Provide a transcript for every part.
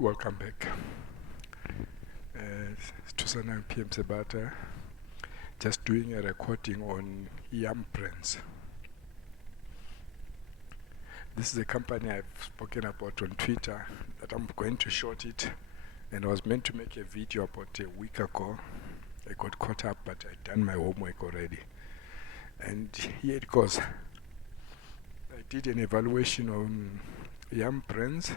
Welcome back. It's 2:09 p.m. Sabata. Just doing a recording on Yam Brands. This is a company I've spoken about on Twitter that I'm going to short it, and I was meant to make a video about a week ago. I got caught up, but I'd done my homework already. And here it goes. I did an evaluation on Yam Brands.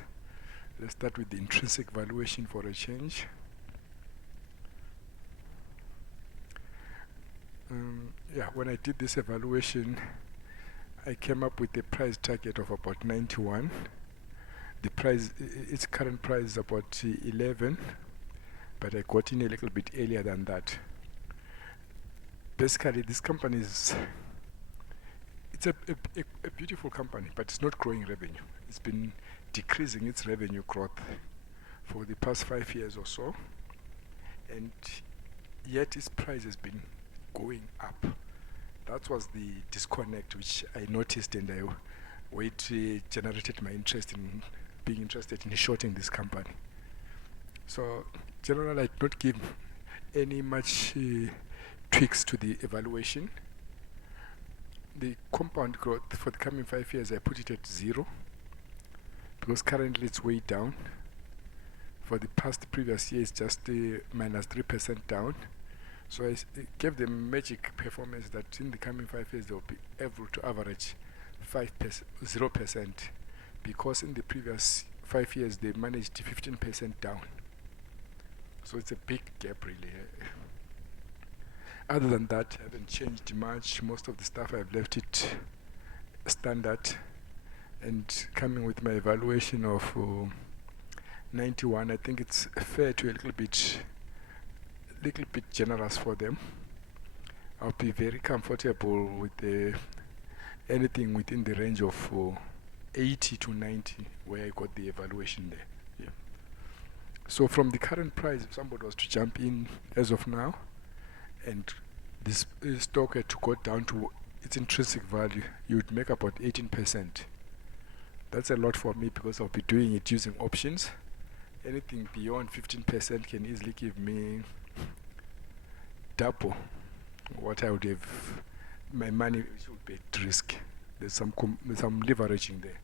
Let's start with the intrinsic valuation for a change. When I did this evaluation, I came up with a price target of about 91. The price, its current price is about 11, but I got in a little bit earlier than that. Basically, this company is, it's a beautiful company, but it's not growing revenue. It's been decreasing its revenue growth for the past 5 years or so, and yet its price has been going up. That was the disconnect which I noticed, and generated my interest in being interested in shorting this company. So generally I did not give any much tweaks to the evaluation. The compound growth for the coming 5 years, I put it at 0 because currently it's way down. For the previous year, it's just minus 3% down. So I gave them magic performance that in the coming 5 years they'll be able to average 0%, because in the previous 5 years they managed 15% down. So it's a big gap really. Other than that, I haven't changed much. Most of the stuff I've left it standard, and coming with my evaluation of 91, I think it's fair to a little bit generous for them. I'll be very comfortable with anything within the range of 80 to 90, where I got the evaluation there. Yeah. So from the current price, if somebody was to jump in as of now, and this stock had to go down to its intrinsic value, you would make about 18%. That's a lot for me because I'll be doing it using options. Anything beyond 15% can easily give me double what I would have. My money would be at risk. There's some leveraging there,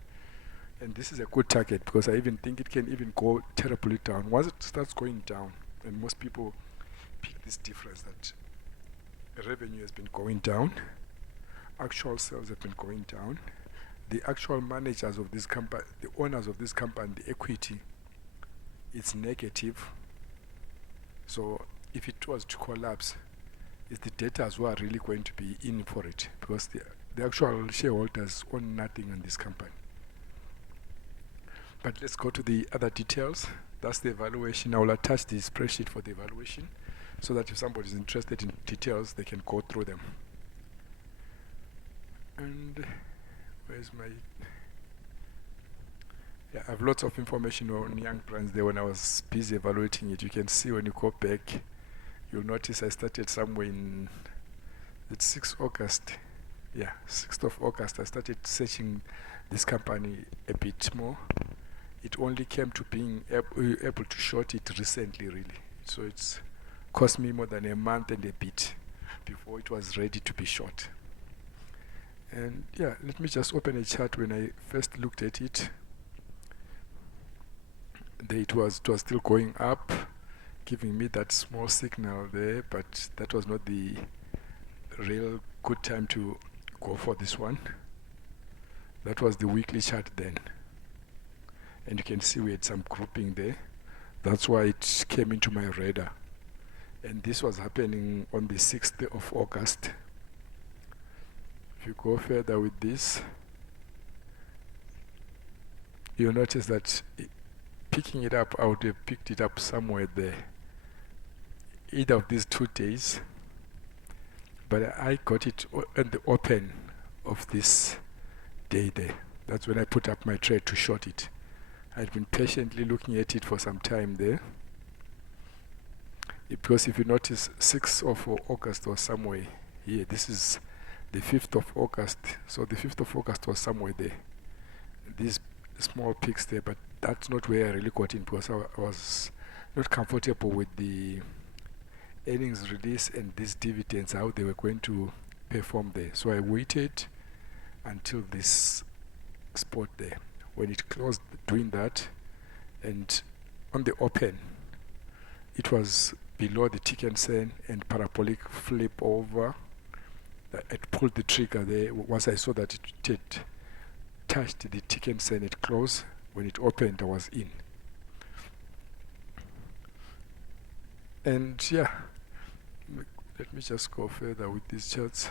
and this is a good target because I even think it can even go terribly down. Once it starts going down, and most people pick this difference that revenue has been going down, actual sales have been going down, the actual managers of this company, the owners of this company, the equity, it's negative. So if it was to collapse, it's the debtors who are really going to be in for it, because the actual shareholders own nothing in this company. But let's go to the other details. That's the evaluation. I will attach the spreadsheet for the evaluation so that if somebody is interested in details, they can go through them. And where's my... Yeah, I have lots of information on Young Brands there when I was busy evaluating it. You can see when you go back, you'll notice I started somewhere in 6th August. Yeah, 6th of August, I started searching this company a bit more. It only came to being able to short it recently, really. So it's cost me more than a month and a bit before it was ready to be short. And yeah, let me just open a chart. When I first looked at it, it was still going up, giving me that small signal there, but that was not the real good time to go for this one. That was the weekly chart then, and you can see we had some grouping there. That's why it came into my radar, and this was happening on the 6th of August. If you go further with this, you'll notice that picking it up, I would have picked it up somewhere there, either of these 2 days, but I got it at the open of this day there. That's when I put up my trade to short it. I'd been patiently looking at it for some time there, because if you notice, 6th of August was somewhere here. This is the 5th of August, so the 5th of August was somewhere there. These small peaks there, but that's not where I really got in, because I was not comfortable with the earnings release and these dividends, how they were going to perform there. So I waited until this spot there. When it closed doing that, and on the open, it was below the tick and sen and parabolic flip over. I pulled the trigger there. Once I saw that it had touched the tick and sen, it closed. When it opened, I was in. And yeah, let me just go further with these charts.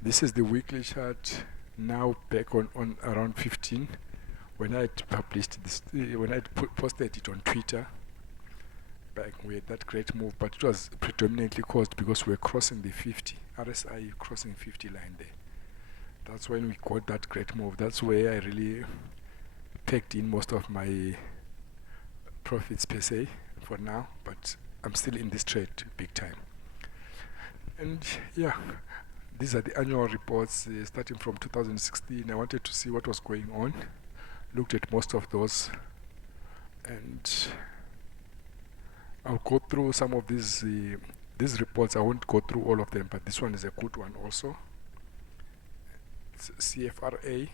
This is the weekly chart, now back on around 15. When I had published this, when I posted it on Twitter, back we had that great move, but it was predominantly caused because we were crossing the 50 RSI crossing 50 line there. That's when we got that great move. That's where I really pegged in most of my profits per se for now, but I'm still in this trade big time. And yeah, these are the annual reports starting from 2016. I wanted to see what was going on, looked at most of those, and I'll go through some of these reports. I won't go through all of them, but this one is a good one also. It's CFRA,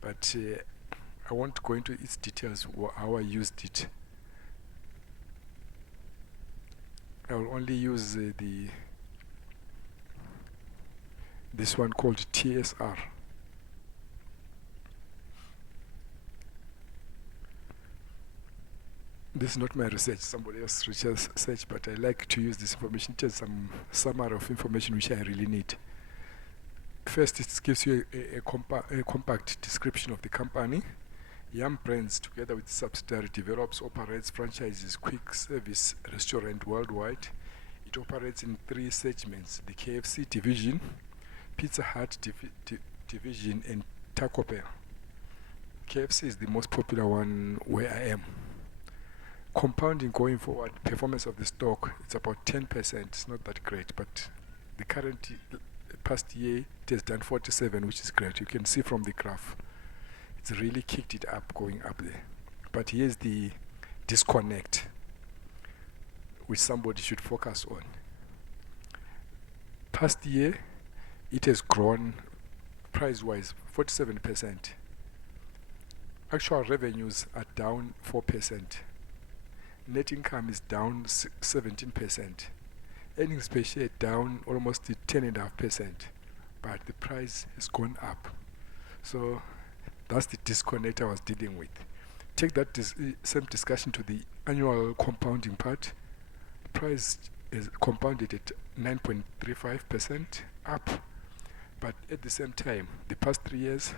but I won't go into its details how I used it. I will only use this one called TSR. This is not my research, somebody else's research, but I like to use this information. It has some summary of information which I really need. First, it gives you a compact description of the company. Yum Brands, together with subsidiary, develops, operates, franchises quick service restaurant worldwide. It operates in 3 segments: the KFC division, Pizza Hut division, and Taco Bell. KFC is the most popular one where I am. Compounding going forward, performance of the stock, it's about 10%. It's not that great, but the current past year it has done 47, which is great. You can see from the graph, it's really kicked it up, going up there. But here's the disconnect, which somebody should focus on. Past year, it has grown price-wise 47%. Actual revenues are down 4%. Net income is down 17%. Earnings per share down almost 10.5%. But the price has gone up. So that's the disconnect I was dealing with. Take that same discussion to the annual compounding part. The price is compounded at 9.35% up. But at the same time, the past 3 years,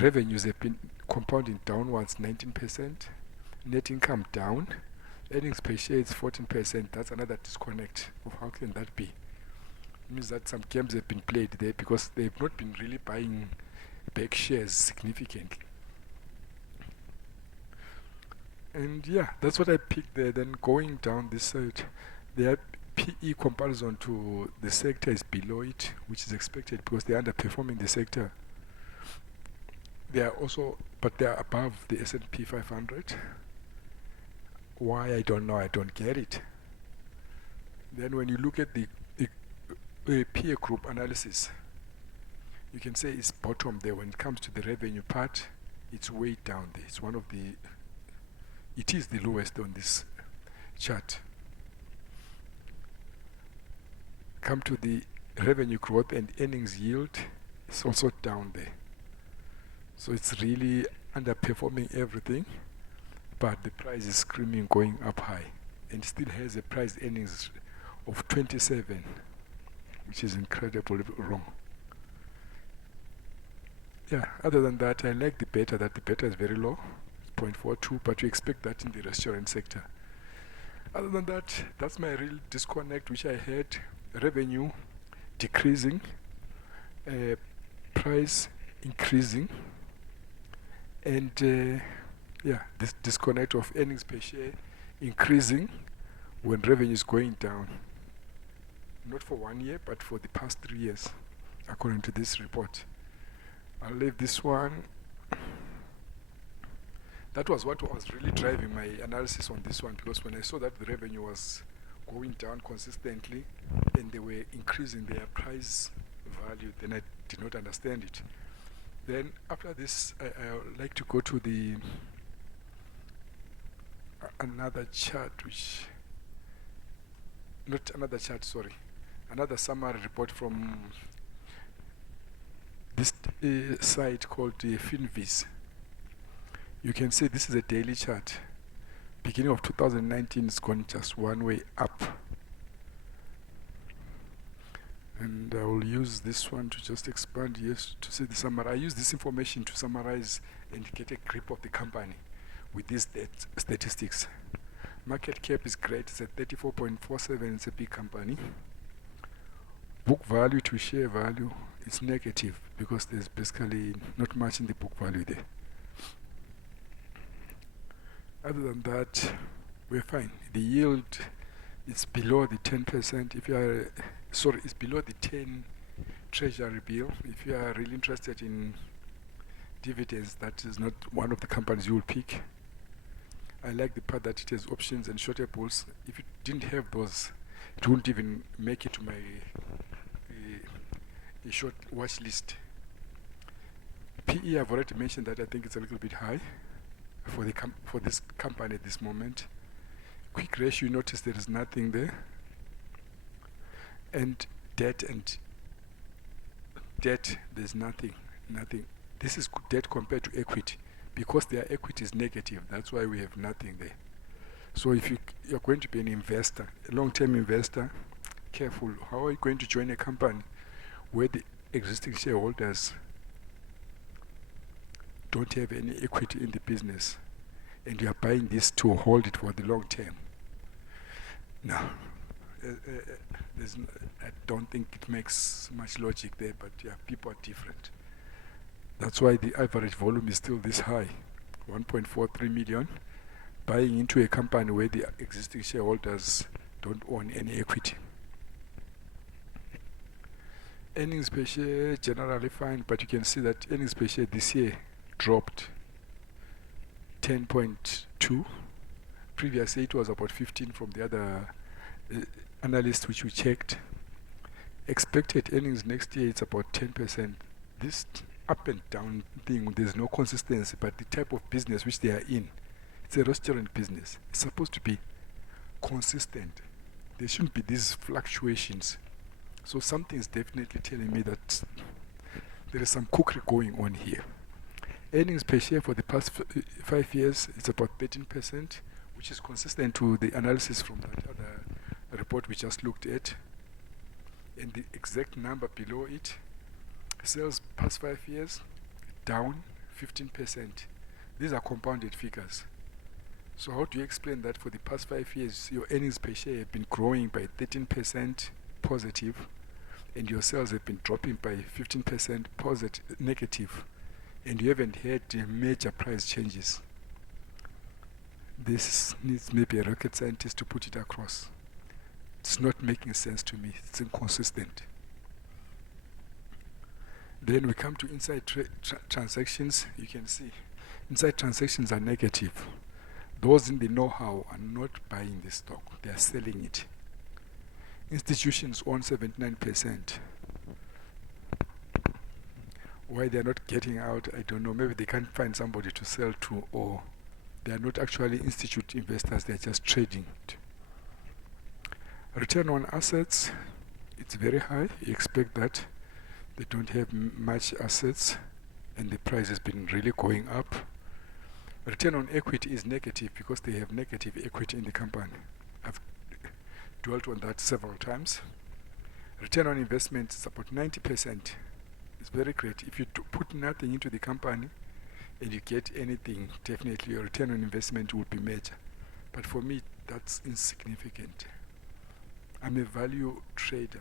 revenues have been compounding downwards 19%. Net income down. Earnings per share is 14%. That's another disconnect of how can that be. It means that some games have been played there because they've not been really buying back shares significantly. And yeah, that's what I picked there. Then going down this side, their PE comparison to the sector is below it, which is expected because they're underperforming the sector. They are also, but they are above the S&P 500. Why, I don't know. I don't get it. Then when you look at the peer group analysis, you can say it's bottom there. When it comes to the revenue part, it's way down there. It's one of the, it is the lowest on this chart. Come to the revenue growth and earnings yield, it's also down there. So it's really underperforming everything, but the price is screaming going up high and still has a price earnings of 27, which is incredibly wrong. Yeah, other than that, I like the beta, that the beta is very low, 0.42, but you expect that in the restaurant sector. Other than that, that's my real disconnect, which I had. Revenue decreasing, price increasing, and yeah, this disconnect of earnings per share increasing when revenue is going down. Not for 1 year, but for the past 3 years, according to this report. I'll leave this one. That was what was really driving my analysis on this one, because when I saw that the revenue was going down consistently and they were increasing their price value, then I did not understand it. Then after this, I would like to go to the another chart, which not another chart, sorry, another summary report from this site called Finviz. You can see this is a daily chart. Beginning of 2019, it's gone just one way up. And I will use this one to just expand here to see the summary. I use this information to summarize and get a grip of the company with these statistics. Market cap is great, it's at 34.47, it's a big company. Book value to share value is negative because there's basically not much in the book value there. Other than that, we're fine. The yield is below the 10%. If you are, sorry, it's below the 10 treasury bill. If you are really interested in dividends, that is not one of the companies you will pick. I like the part that it has options and shorter pulls. If it didn't have those, it wouldn't even make it to my short watch list. PE, I've already mentioned that I think it's a little bit high for this company at this moment. Quick ratio, you notice there is nothing there. And debt, there's nothing. This is debt compared to equity. Because their equity is negative, that's why we have nothing there. So if you're going to be an investor, a long-term investor, careful. How are you going to join a company where the existing shareholders don't have any equity in the business and you are buying this to hold it for the long term? No. I don't think it makes much logic there, but yeah, people are different. That's why the average volume is still this high, 1.43 million, buying into a company where the existing shareholders don't own any equity. Earnings per share generally fine, but you can see that earnings per share this year dropped 10.2. Previously it was about 15 from the other analyst which we checked. Expected earnings next year it's about 10%. This up and down thing, there's no consistency, but the type of business which they are in, it's a restaurant business. It's supposed to be consistent. There shouldn't be these fluctuations. So something is definitely telling me that there is some cookery going on here. Earnings per share for the past 5 years, it's about 13%, which is consistent to the analysis from that other report we just looked at. And the exact number below it, sales past 5 years, down 15%. These are compounded figures. So how do you explain that for the past 5 years, your earnings per share have been growing by 13% positive, and your sales have been dropping by 15% negative, and you haven't had major price changes? This needs maybe a rocket scientist to put it across. It's not making sense to me. It's inconsistent. Then we come to inside transactions. You can see inside transactions are negative. Those in the know-how are not buying the stock. They are selling it. Institutions own 79%. Why they are not getting out, I don't know. Maybe they can't find somebody to sell to, or they are not actually institute investors. They are just trading it. Return on assets, it's very high. You expect that. They don't have much assets, and the price has been really going up. Return on equity is negative because they have negative equity in the company. I've dwelt on that several times. Return on investment is about 90%. It's very great. If you put nothing into the company and you get anything, definitely your return on investment will be major. But for me, that's insignificant. I'm a value trader.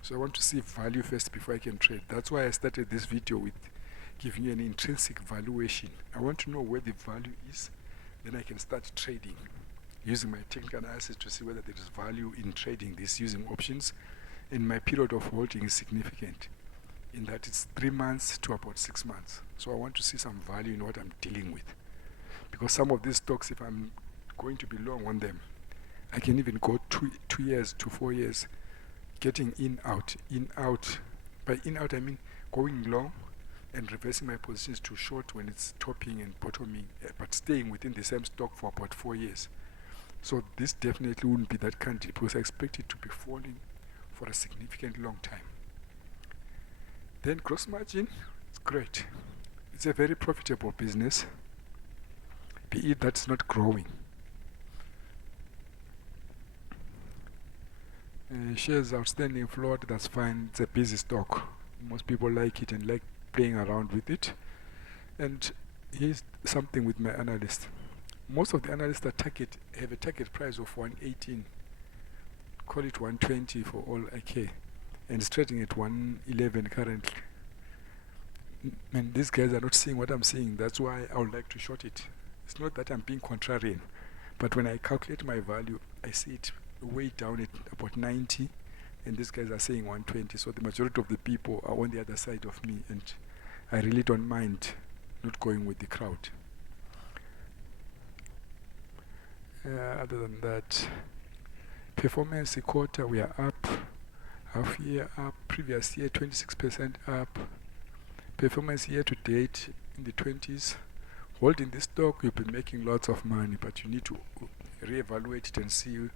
So I want to see value first before I can trade. That's why I started this video with giving you an intrinsic valuation. I want to know where the value is, then I can start trading using my technical analysis to see whether there is value in trading this using options. And my period of holding is significant in that it's 3 months to about 6 months. So I want to see some value in what I'm dealing with. Because some of these stocks, if I'm going to be long on them, I can even go 2 years to 4 years, getting in, out, in, out. By in, out, I mean going long and reversing my positions to short when it's topping and bottoming, but staying within the same stock for about 4 years. So this definitely wouldn't be that country because I expect it to be falling for a significant long time. Then gross margin, it's great. It's a very profitable business, be it that's not growing. Shares outstanding float, that's fine. It's a busy stock. Most people like it and like playing around with it. And here's something with my analyst. Most of the analysts that have a target price of 118, call it 120 for all I care, and it's trading at 111 currently. And these guys are not seeing what I'm seeing. That's why I would like to short it. It's not that I'm being contrarian, but when I calculate my value, I see it way down at about 90, and these guys are saying 120. So the majority of the people are on the other side of me, and I really don't mind not going with the crowd. Other than that, performance quarter, we are up. Half year up. Previous year 26% up. Performance year to date in the 20s. Holding this stock, you'll be making lots of money, but you need to reevaluate it and see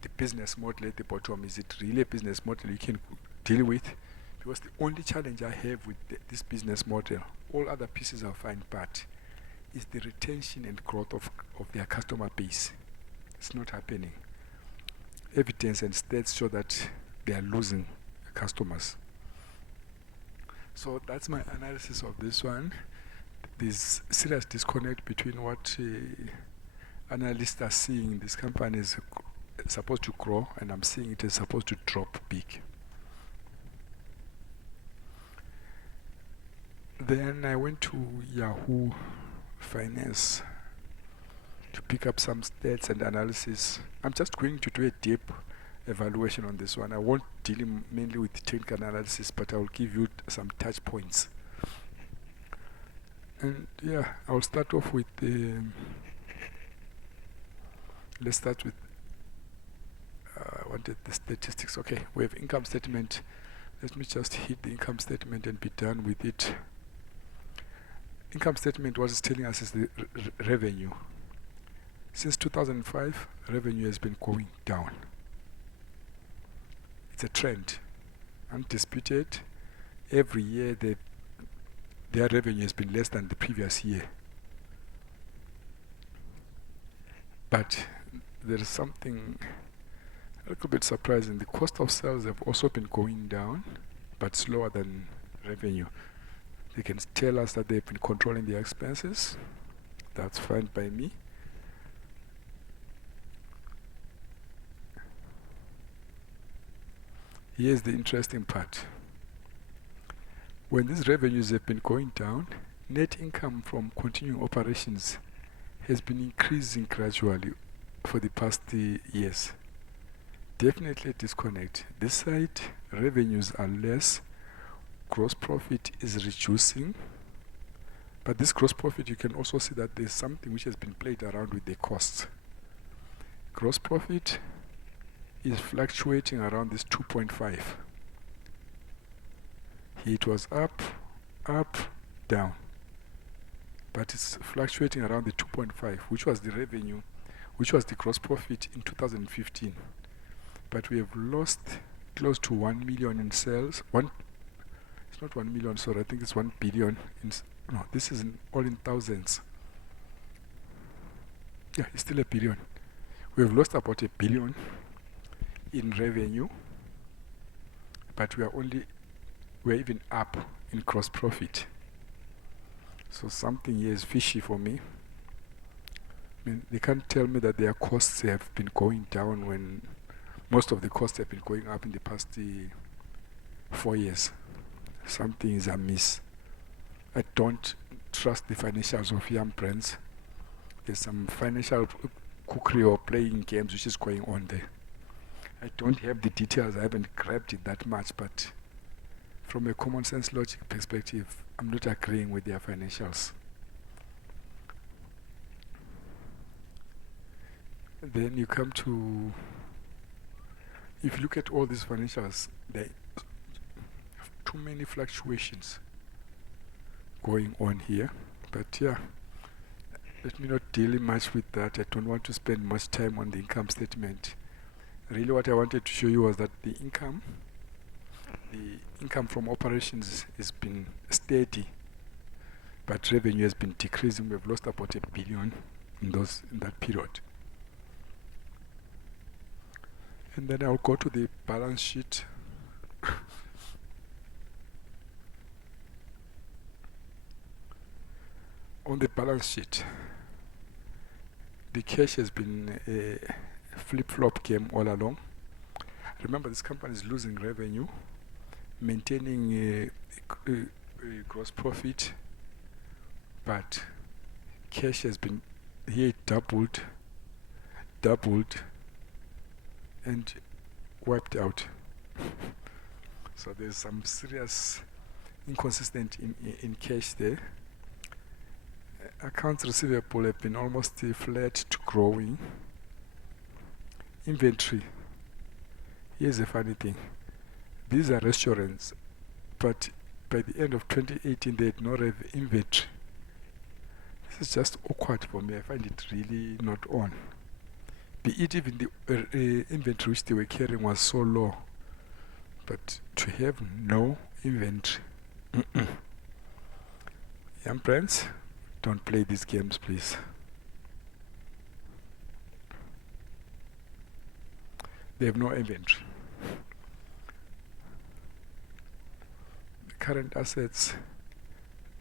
the business model at the bottom. Is it really a business model you can deal with? Because the only challenge I have with this business model, all other pieces are fine, but is the retention and growth of their customer base. It's not happening. Evidence and stats show that they are losing customers. So that's my analysis of this one. There's serious disconnect between what analysts are seeing. This company is supposed to grow, and I'm seeing it is supposed to drop big. Then I went to Yahoo Finance to pick up some stats and analysis. I'm just going to do a deep evaluation on this one. I won't deal mainly with technical analysis, but I'll give you some touch points. And yeah, I'll start off with let's start with I wanted the statistics. Okay, we have income statement. Let me just hit the income statement and be done with it. Income statement, what it's telling us is the revenue. Since 2005, revenue has been going down. It's a trend, undisputed. Every year their revenue has been less than the previous year. But there is something a little bit surprising. The cost of sales have also been going down, but slower than revenue. They can tell us that they've been controlling their expenses. That's fine by me. Here's the interesting part. When these revenues have been going down, net income from continuing operations has been increasing gradually for the past years. Definitely a disconnect. This side, revenues are less, gross profit is reducing, but this gross profit, you can also see that there's something which has been played around with the costs. Gross profit is fluctuating around this 2.5. Here it was up, down, but it's fluctuating around the 2.5, which was the revenue, which was the gross profit in 2015. But we have lost close to 1 million in sales. It's not 1 million, sorry, I think it's 1 billion. No, this is all in thousands. Yeah, it's still a billion. We have lost about 1 billion in revenue, but we're even up in gross profit. So something here is fishy for me. I mean, they can't tell me that their costs have been going down when most of the costs have been going up in the past 4 years. Something is amiss. I don't trust the financials of young brands. There's some financial cookery or playing games which is going on there. I don't have the details. I haven't grabbed it that much, but from a common sense logic perspective, I'm not agreeing with their financials. Then you come to, if you look at all these financials, there are too many fluctuations going on here. But yeah, let me not deal much with that. I don't want to spend much time on the income statement. Really what I wanted to show you was that the income from operations has been steady, but revenue has been decreasing. We've lost about $1 billion in that period. And then I'll go to the balance sheet. On the balance sheet, the cash has been a flip-flop game all along. Remember, this company is losing revenue, maintaining a gross profit, but cash has been here doubled, and wiped out. So there's some serious inconsistent in cash there. Accounts receivable have been almost flat to growing. Inventory. Here's a funny thing. These are restaurants, but by the end of 2018 they had no inventory. This is just awkward for me. I find it really not on. Be it even the inventory which they were carrying was so low, but to have no inventory. Young friends, don't play these games, please. They have no inventory. The current assets,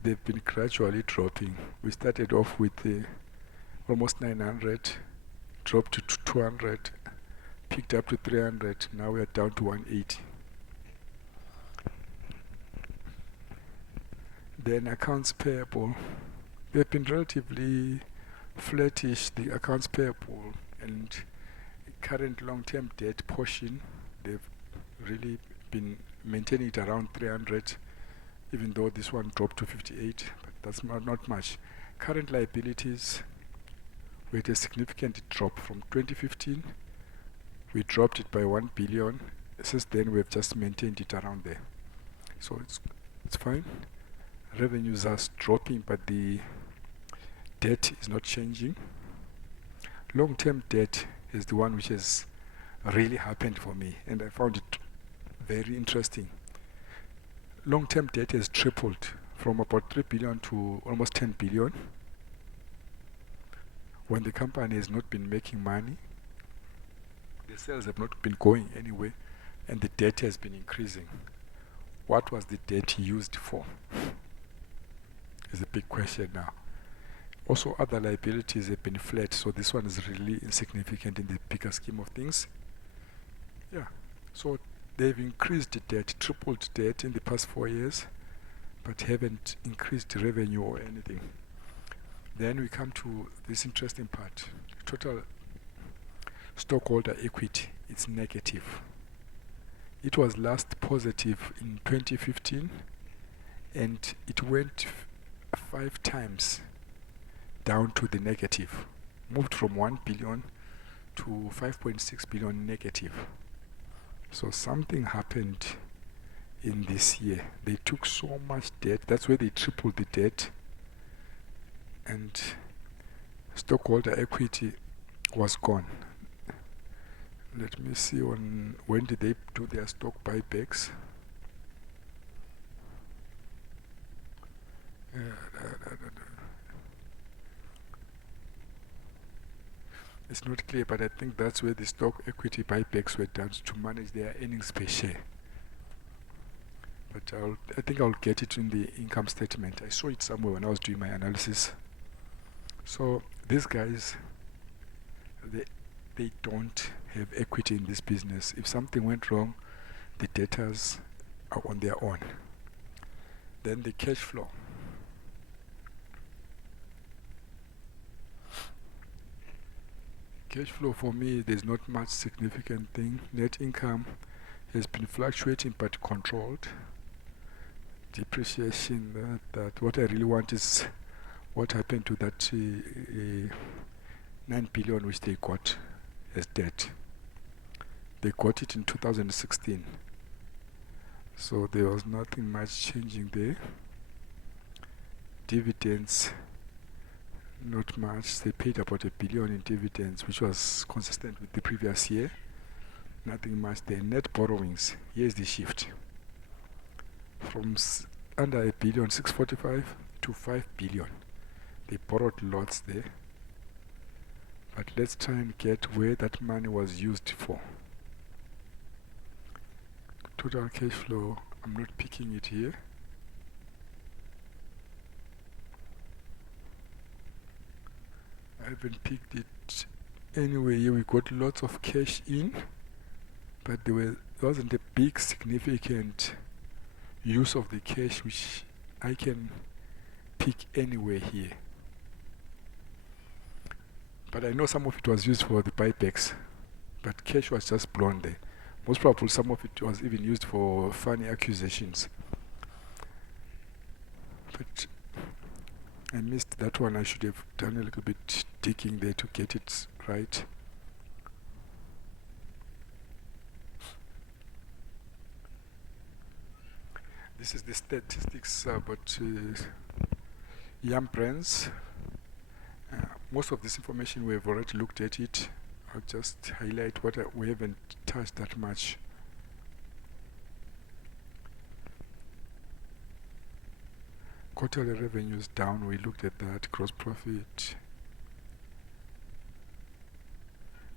they've been gradually dropping. We started off with almost 900, dropped to 200, picked up to 300, now we are down to 180. Then accounts payable, they've been relatively flattish, the accounts payable, and current long-term debt portion, they've really been maintaining it around 300, even though this one dropped to 58, but that's not much. Current liabilities, we had a significant drop from 2015. We dropped it by 1 billion. Since then, we've just maintained it around there. So it's fine. Revenues are dropping, but the debt is not changing. Long-term debt is the one which has really happened for me, and I found it very interesting. Long-term debt has tripled from about 3 billion to almost 10 billion. When the company has not been making money, the sales have not been going anywhere, and the debt has been increasing. What was the debt used for? Is a big question now. Also, other liabilities have been flat, so this one is really insignificant in the bigger scheme of things. Yeah, so they've increased the debt, tripled debt in the past 4 years, but haven't increased revenue or anything. Then we come to this interesting part. Total stockholder equity, it's negative. It was last positive in 2015, and it went 5 times down to the negative, moved from 1 billion to 5.6 billion negative. So something happened in this year. They took so much debt, that's why they tripled the debt, and stockholder equity was gone. Let me see when did they do their stock buybacks. It's not clear, but I think that's where the stock equity buybacks were done, to manage their earnings per share. But I think I'll get it in the income statement. I saw it somewhere when I was doing my analysis. So these guys, they don't have equity in this business. If something went wrong, the debtors are on their own. Then the cash flow. Cash flow for me, there's not much significant thing. Net income has been fluctuating but controlled. Depreciation, that what I really want is what happened to that 9 billion which they got as debt. They got it in 2016. So there was nothing much changing there. Dividends, not much. They paid about $1 billion in dividends, which was consistent with the previous year. Nothing much there. Net borrowings, here's the shift. From under $1 billion, 645 to 5 billion. They borrowed lots there. But let's try and get where that money was used for. Total cash flow, I'm not picking it here. I haven't picked it anyway. Here we got lots of cash in, but there wasn't a big significant use of the cash which I can pick anywhere here. But I know some of it was used for the buybacks, but cash was just blown there. Most probably some of it was even used for funny accusations. But I missed that one. I should have done a little bit digging there to get it right. This is the statistics about Yum Brands. Most of this information we have already looked at it. I'll just highlight what we haven't touched that much. Quarterly revenues down, we looked at that. Gross profit.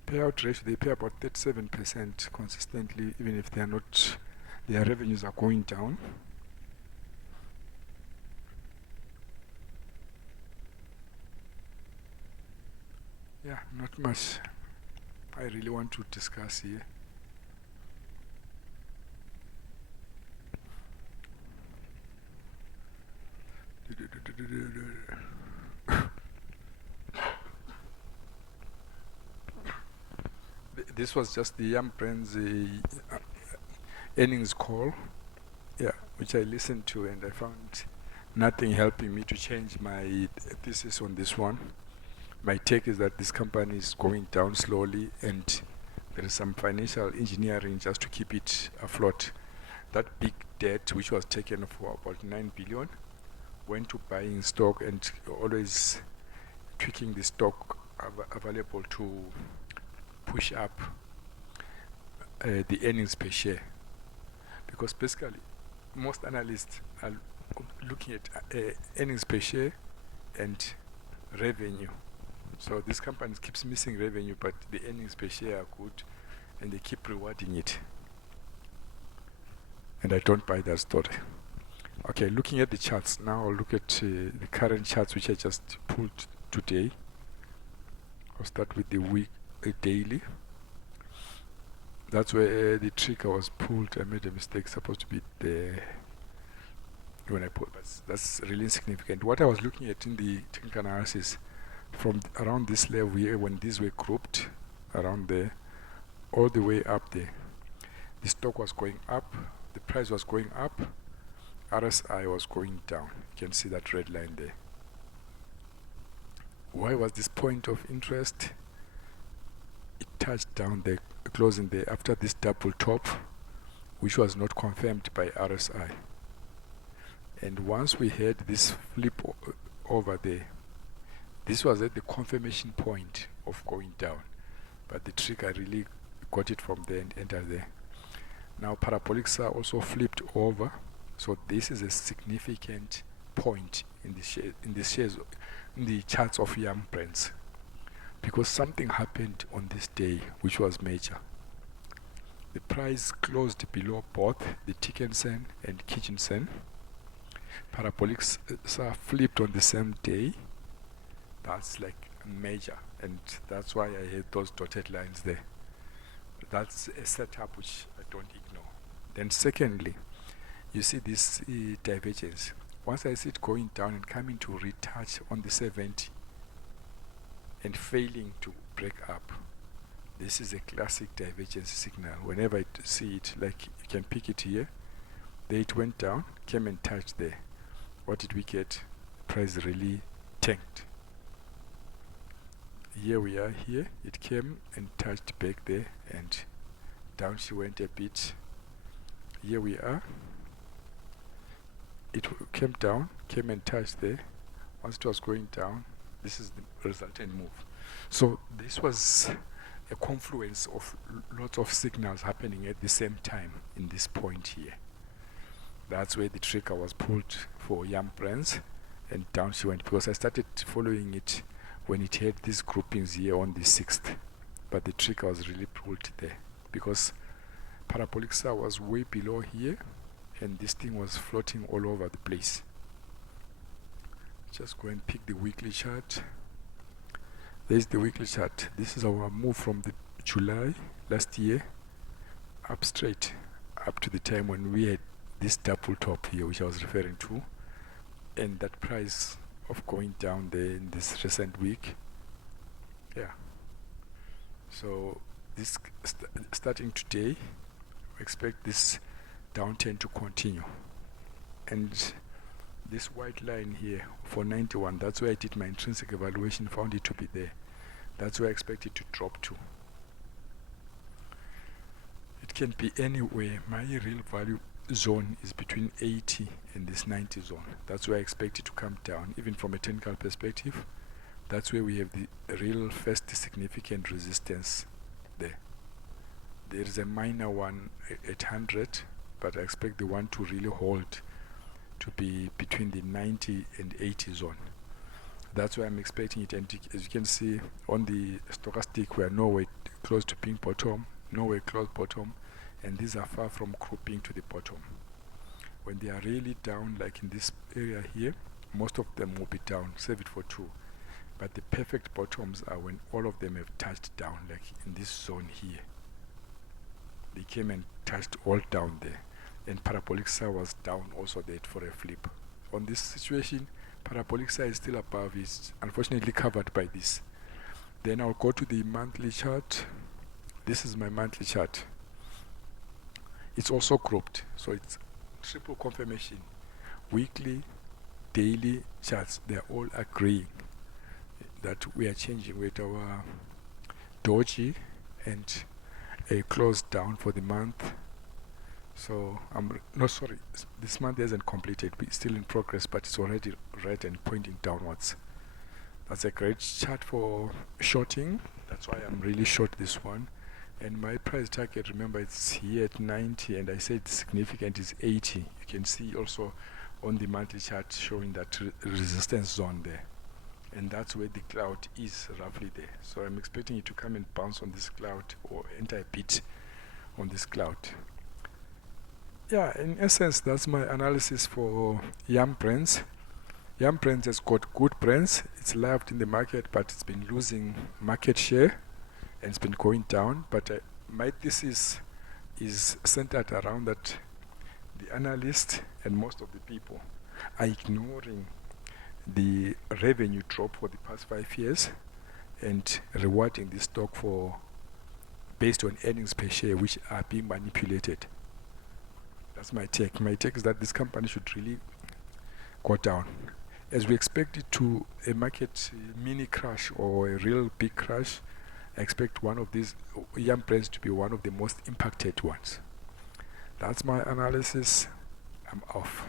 Payout ratio, they pay about 37% consistently, even if they are not, their revenues are going down. Yeah, not much I really want to discuss here. This was just the Yum Brands earnings call, which I listened to, and I found nothing helping me to change my thesis on this one. My take is that this company is going down slowly, and there is some financial engineering just to keep it afloat. That big debt, which was taken for about 9 billion, went to buying stock and always tweaking the stock available to push up the earnings per share. Because basically, most analysts are looking at earnings per share and revenue. So this company keeps missing revenue, but the earnings per share are good, and they keep rewarding it. And I don't buy that story. Okay, looking at the charts now, I'll look at the current charts which I just pulled today. I'll start with the daily. That's where the trigger was pulled. I made a mistake. It's supposed to be there when I pulled, but that's really insignificant. What I was looking at in the technical analysis, from around this level here, when these were grouped around there, all the way up there, the stock was going up, the price was going up, RSI was going down. You can see that red line there. Why was this point of interest? It touched down there, closing there after this double top, which was not confirmed by RSI. And once we had this flip over there, this was at the confirmation point of going down, but the trigger really got it from there and entered there. Now parabolics are also flipped over, so this is a significant point in the charts of Yum Brands, because something happened on this day which was major. The price closed below both the Tikensen and Kitchensen. Parabolics are flipped on the same day. That's like major, and that's why I had those dotted lines there. That's a setup which I don't ignore. Then secondly, you see this divergence. Once I see it going down and coming to retouch on the 70 and failing to break up, this is a classic divergence signal. Whenever I see it, like you can pick it here, there it went down, came and touched there. What did we get? Price really tanked. here we are here. It came and touched back there, and down she went a bit. Here we are. It came down, came and touched there. Once it was going down, this is the resultant move. So this was a confluence of lots of signals happening at the same time in this point here. That's where the trigger was pulled for Yam Brands, and down she went, because I started following it when it had these groupings here on the 6th, but the trigger was really pulled there because parabolic SAR was way below here and this thing was floating all over the place. Just go and pick the weekly chart. There's the weekly chart. This is our move from the July last year up straight up to the time when we had this double top here, which I was referring to, and that price of going down there in this recent week. Yeah. So this starting today, we expect this downturn to continue. And this white line here for 91, that's where I did my intrinsic evaluation, found it to be there. That's where I expect it to drop to. It can be anywhere. My real value zone is between 80 and this 90 zone. That's where I expect it to come down, even from a technical perspective. That's where we have the real first significant resistance there. There is a minor one at 100, but I expect the one to really hold to be between the 90 and 80 zone. That's why I'm expecting it. And as you can see on the stochastic, we are nowhere close to being bottom, nowhere close bottom, and these are far from grouping to the bottom. When they are really down, like in this area here, most of them will be down, save it for 2. But the perfect bottoms are when all of them have touched down, like in this zone here. They came and touched all down there. And parabolic SAR was down also there for a flip. On this situation, parabolic SAR is still above, is unfortunately covered by this. Then I'll go to the monthly chart. This is my monthly chart. It's also grouped, so it's triple confirmation. Weekly, daily charts, they're all agreeing that we are changing with our doji and a close down for the month. So this month hasn't completed. We're still in progress, but it's already red and pointing downwards. That's a great chart for shorting. That's why I'm really short this one. And my price target, remember, it's here at 90, and I said significant is 80. You can see also on the monthly chart showing that resistance zone there. And that's where the cloud is, roughly there. So I'm expecting it to come and bounce on this cloud or enter a bit on this cloud. Yeah, in essence, that's my analysis for Yam Brands. Yam Brands has got good brands. It's loved in the market, but it's been losing market share and it's been going down. But my thesis is centered around that the analyst and most of the people are ignoring the revenue drop for the past 5 years and rewarding the stock for based on earnings per share, which are being manipulated. That's my take. My take is that this company should really go down. As we expect it to a market mini crash or a real big crash, I expect one of these Yam Brands to be one of the most impacted ones. That's my analysis. I'm off.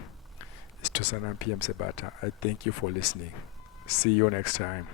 It's 2:09 PM Sabata. I thank you for listening. See you next time.